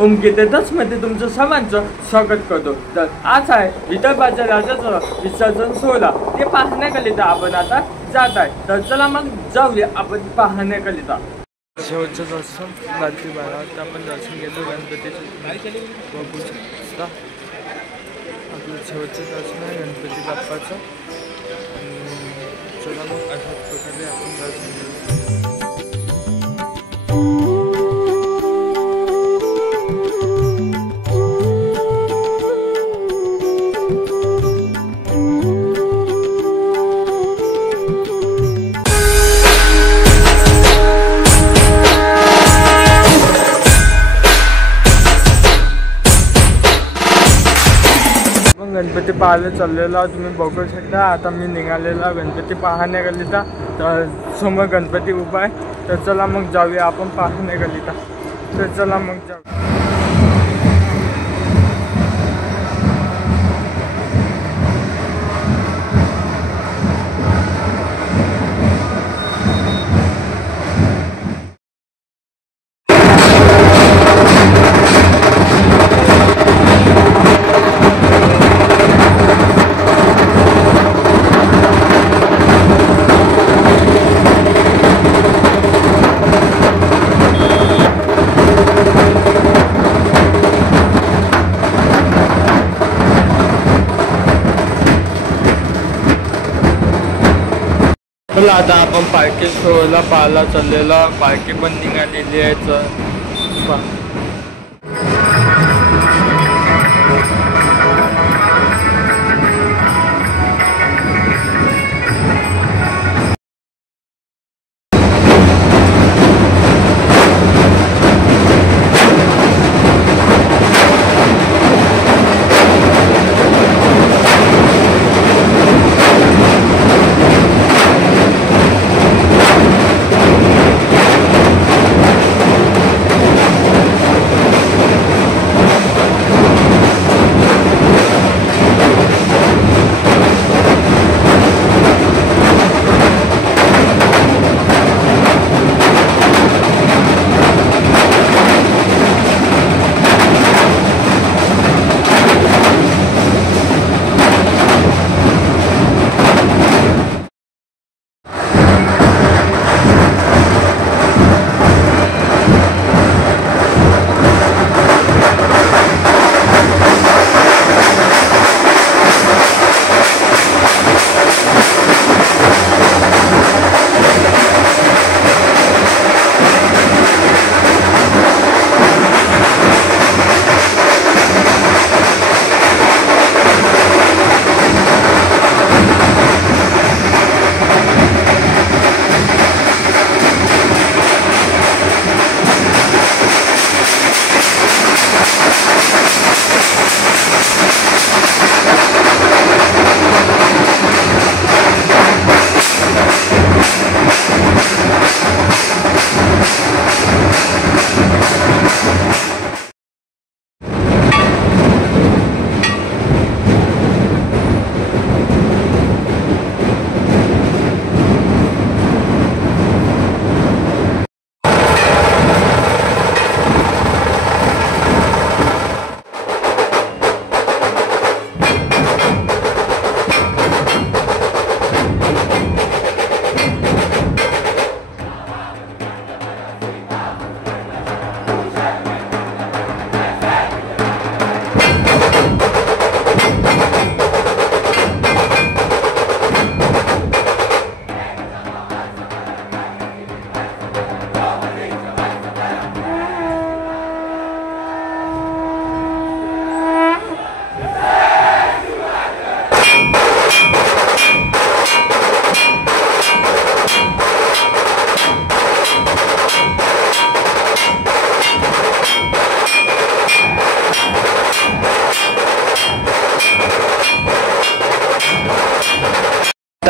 मध्ये तुमचं सर्वांचं स्वागत करतो। तर आज आहे विदर्भाच्या राजाचं विसर्जन सोहळा, ते पाहण्याकरिता आपण आता जात आहे। तर चला मग जाऊया आपण पाहण्याकरिता। शेवटचं दर्शन रात्री 12 वाजता आपण दर्शन घेतो गणपतीचं। बघू शकता आपलं शेवटचं दर्शन आहे गणपती बाप्पाचं। चला मग अशाच प्रकारे आपण दर्शन घेऊ। गणपती पाहायला चाललेला तुम्ही बघू शकता। आता मी निघालेला गणपती पाहण्याकरिता। तर समोर गणपती उभा आहे। तर चला मग जाऊया आपण पाहण्याकरिता। तर चला मग जाऊ। आता आपण पालखी सोहळा पाहायला चाललेला। पालखी पण निघालेली आहे।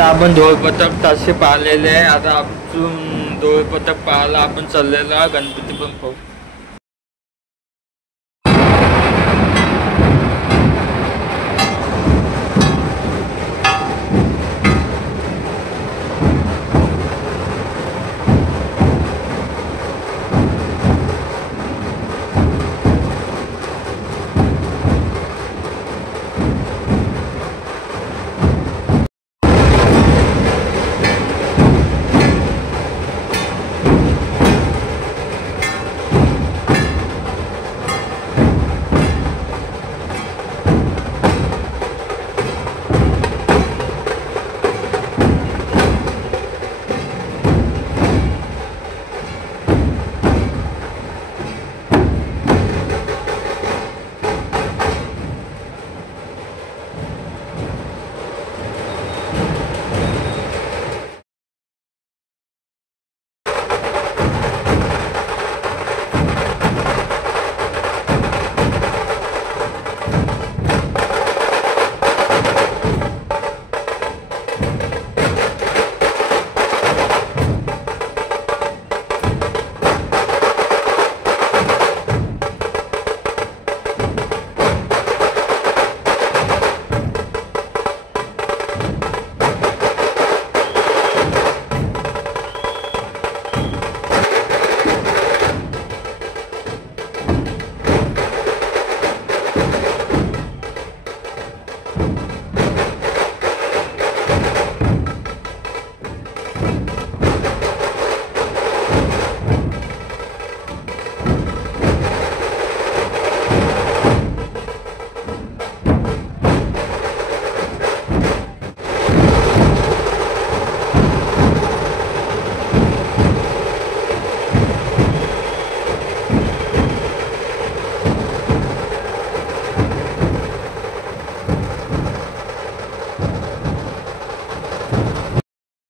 आपण ढोलपथक ताशे पाहिलेले आहे। आता आपण ढोलपथक पाहायला आपण चाललेला गणपती पण पाहू।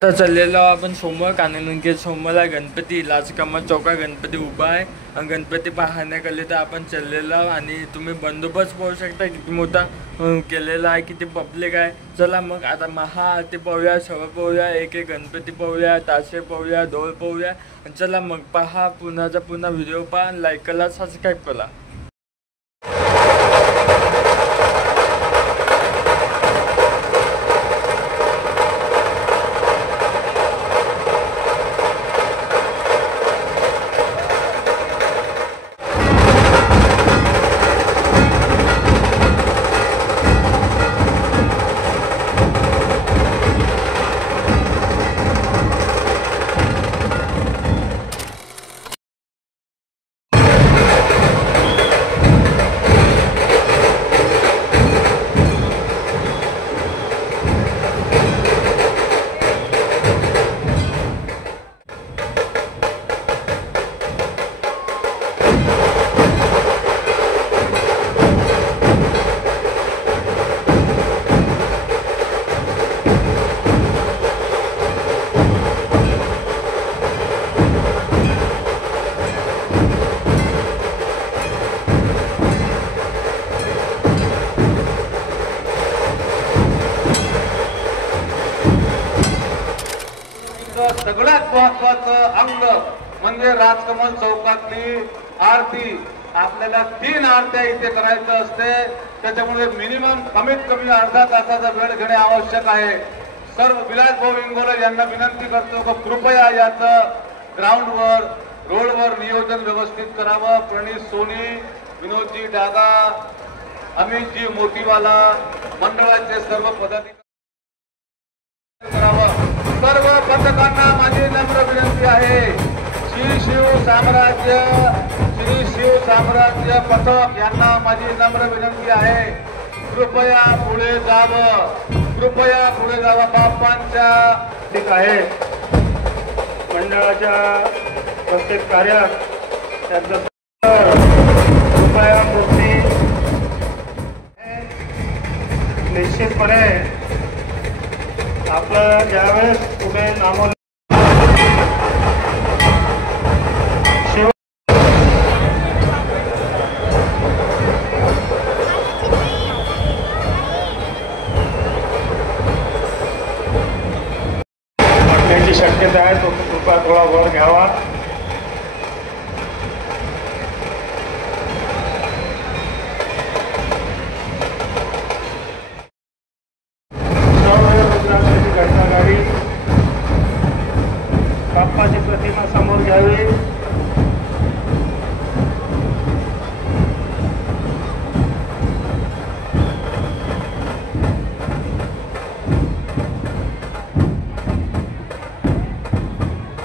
तर चाललेलो आपण सोमवार काननगे सोमवारला गणपती लाचकामा चौका गणपती उभा आहे आणि गणपती पाहण्याकडे तर आपण चाललेलो आणि तुम्ही बंदोबस्त पाहू शकता किती मोठा केलेला आहे, किती पब्लिक आहे. चला मग आता महाआरती पाहूया, सवय पाहूया, एक एक गणपती पाहूया, ताशे पाहूया, ढोल पाहूया. चला मग पहा, पुन्हा व्हिडिओ पहा, लाईक करा, सबस्क्राईब करा. सगळ्यात महत्वाचं अंग म्हणजे राजकमल चौकातली आरती. आपल्याला 3 आरत्या इथे करायचं असते, त्याच्यामुळे मिनिमम कमीत कमी अर्धा तासाचा वेळ घेणे आवश्यक आहे. सर्व विलासभाऊ इंगोले यांना विनंती करतो की कृपया याचं ग्राउंडवर रोडवर नियोजन व्यवस्थित करावं. प्रणीत सोनी, विनोदजी डागा, अमितजी मोतीवाला, मंडळाचे सर्व पदाधिकारी करावं. सर्व पथकांना माझी नम्र विनंती आहे. श्री शिव साम्राज्य पथक यांना माझी नम्र विनंती आहे, कृपया पुढे जावं. बाप्पांच्या ठीक आहे. मंडळाच्या प्रत्येक कार्यात त्याचं कृपया मूर्ती निश्चितपणे आपलं ज्यावेळेस तुम्ही नामोल्लेख पडण्याची शक्यता आहे, तो कृपया थोडा वेळ घ्यावा. बाप्पाची प्रतिमा समोर घ्यावी.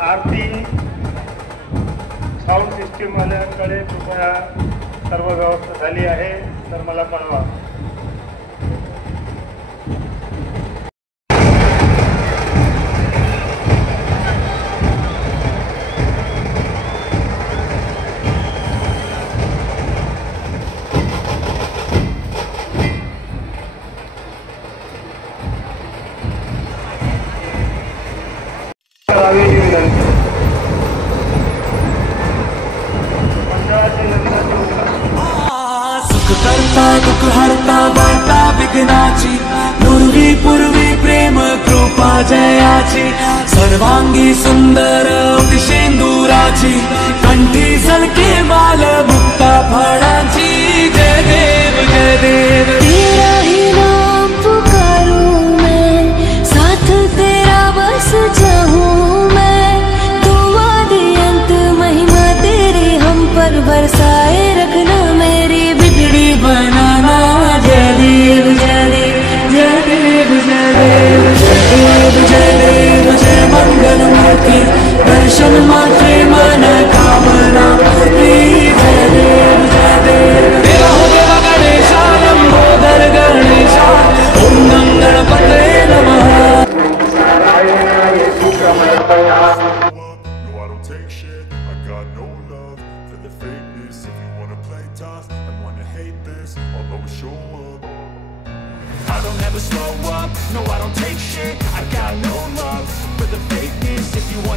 आरती साऊंड सिस्टीम वाल्यांकडे कृपया सर्व व्यवस्था झाली आहे तर मला कळवा. सुख करता दुःख हरता वार्ता विघ्नाची, पूर्वी प्रेम कृपा जयाची, सर्वांगी सुंदर शेंदुराची, कंठी झलके बाल मुक्ता फळाची. जय देव जय देव. तेरा ही नाम पुकारूं मैं, साथ तेरा बस चाहूं मैं, तू आदि अंत महिमा तेरी हम पर बरसाए रखना, मेरी बिगड़ी बनाना. जय देव जय देव जय देव जय देव जय देव जय देव जय मंगल मूर्ति, दर्शन मात्रे मन कामना पूर्ति. जय देव जय देव. देवा हो देवा गणेशानंदो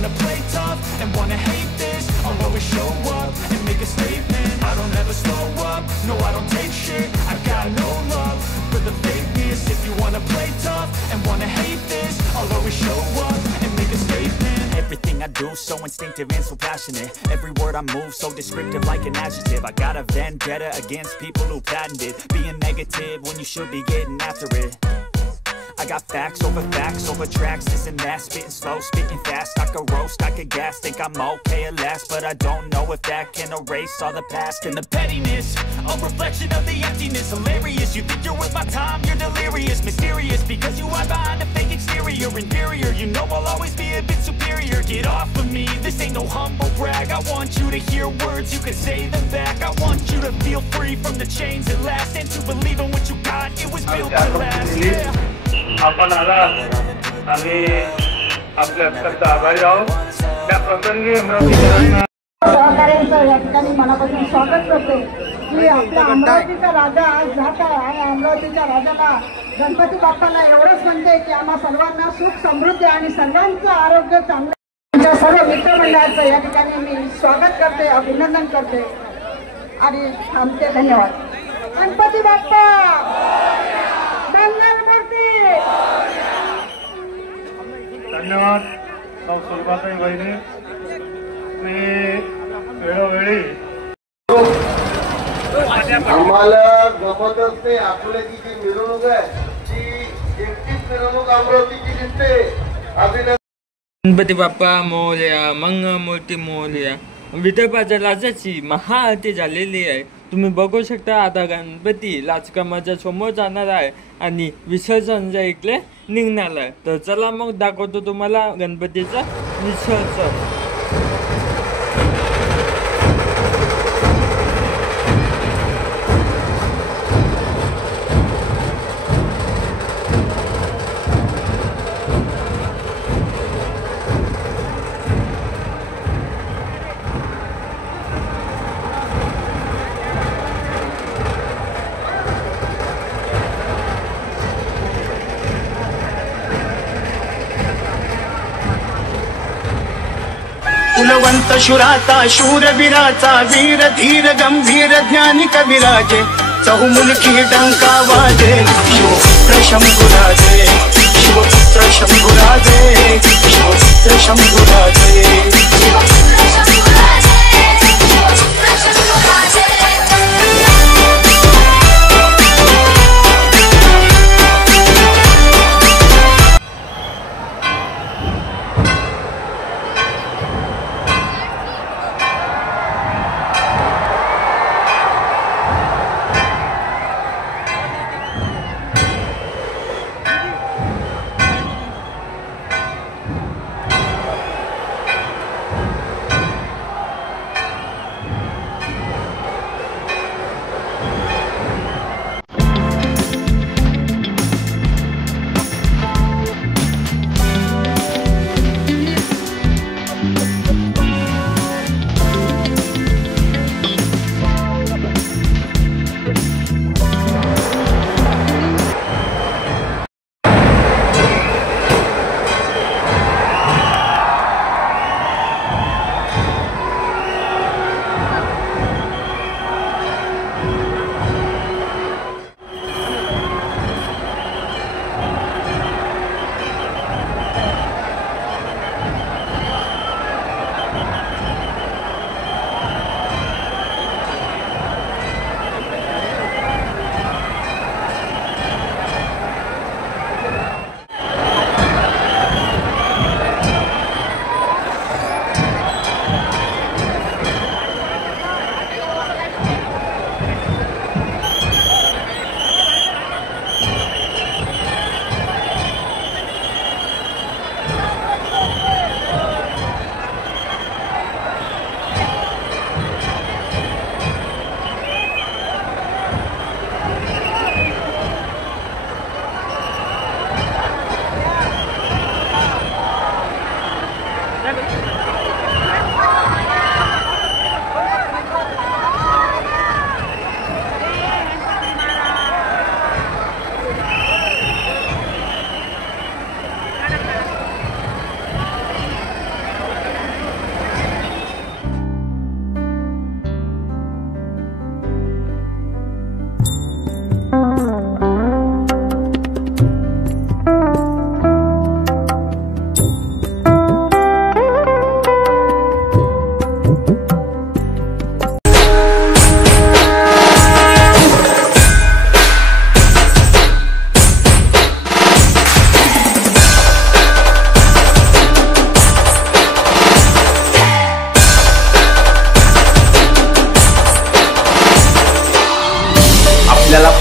wanna play tough and wanna hate this, I'll always show up and make a statement. I don't ever slow up, no I don't take shit. I got no love for the fakeness. If you wanna play tough and wanna hate this, I'll always show up and make a statement. Everything I do so instinctive and so passionate. Every word I move so descriptive like an adjective. I got a vendetta against people who patented being negative when you should be getting after it. I got facts over tracks, this and that. Spitting slow, spitting fast. I could roast, I could gas. Think I'm okay at last, but I don't know if that can erase all the past. And the pettiness, a reflection of the emptiness. Hilarious, you think you're worth my time, you're delirious. Mysterious, because you hide behind a fake exterior. Inferior, you know I'll always be a bit superior. Get off of me, this ain't no humble brag. I want you to hear words, you can say them back. I want you to feel free from the chains at last, and to believe in what you got, it was built to last. Yeah. आपण आलात आम्ही आपल्या अत्यंत आभारी आहोत. त्या प्रसंगी सहकार्यांचं या ठिकाणी मनापासून स्वागत करते की आपला अमरावतीचा राजा आज जात आहे आणि अमरावतीच्या राजाला गणपती बाप्पाला एवढंच म्हणते की आम्हा सर्वांना सुख समृद्धी आणि सर्वांचं आरोग्य चांगलं. आमच्या सर्व मित्रमंडळाचं या ठिकाणी मी स्वागत करते, अभिनंदन करते आणि थांबते. धन्यवाद. गणपती बाप्पा मंगलमूर्ती. धन्यवाद सुलभाताई बहिणी. मी वेळोवेळी आम्हाला गमत असते आपुल्याची जी मिरवणूक आहे ती एकटीच मिरवणूक अमरावतीची दिसते. अभिनंदन. गणपती बाप्पा मोरया, मंगळमूर्ती मोरया. विदर्भाच्या राजाची महाआरती झालेली आहे. तुम्ही बघू शकता आता गणपती लाचकामाच्या समोर जाणार आहे आणि विसर्जनच्या इकडे निघणार आहे. तर चला मग दाखवतो तुम्हाला गणपतीचं विसर्जन. कुलवंत शुराचा शूरवीराचा वीर धीर गंभीर ज्ञानी कविराजे चहुमुलकी डंका वाजे. शिवपुत्र शंभुराजे, शिवपुत्र शंभुराजे, शिवपुत्र शंभुराजे.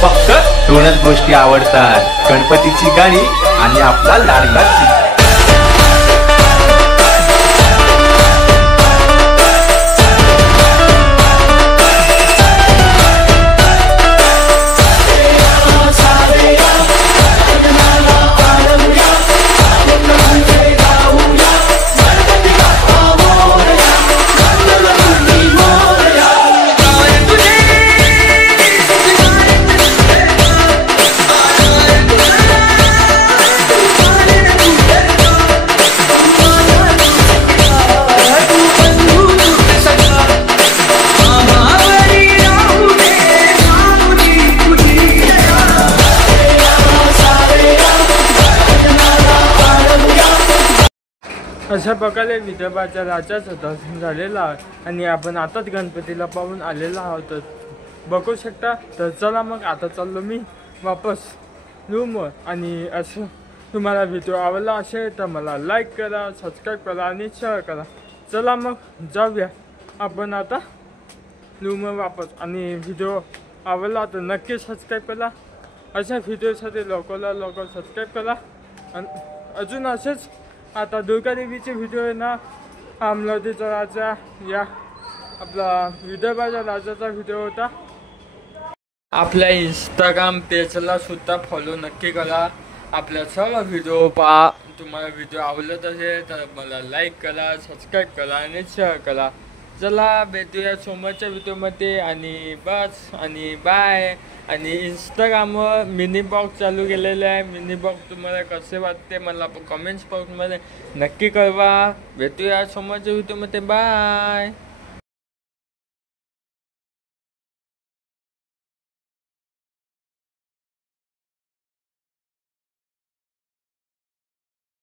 फक्त दोनच गोष्टी आवडतात, गणपतीची गाणी आणि आपला लाडका चिमण्या. अशा प्रकारे विदर्भाच्या राजाचं दर्शन झालेलं आहे आणि आपण आताच गणपतीला पाहून आलेलो आहोत, बघू शकता. तर चला मग आता चाललो मी वापस रूमवर. आणि असं तुम्हाला व्हिडिओ आवडला असेल तर मला लाईक करा, सबस्क्राईब करा आणि शेअर करा. चला मग जाऊया आपण आता रूमवर वापस. आणि व्हिडिओ आवडला तर नक्की सबस्क्राईब करा. अशा व्हिडिओसाठी लवकरात लवकर सबस्क्राईब करा. आणि अजून असेच आता दुर्गा देवीचे व्हिडिओ आहे ना, अमरावतीचा राजा या आपला विदर्भाच्या राजाचा व्हिडिओ होता. आपल्या इंस्टाग्राम पेजला सुद्धा फॉलो नक्की करा. आपल्या सर्व व्हिडिओ पहा. तुम्हाला व्हिडिओ आवडत असेल तर मला लाईक करा, सबस्क्राईब करा आणि शेअर करा. चला भेटूया समोरच्या व्हिडिओमध्ये आणि बस आणि बाय. आणि इंस्टाग्रामवर मिनी बॉक्स चालू केलेले आहे. मिनी बॉक्स तुम्हाला कसे वाटते मला कमेंट्स बॉक्समध्ये नक्की कळवा. भेटूया समोरच्या व्हिडिओमध्ये. बाय.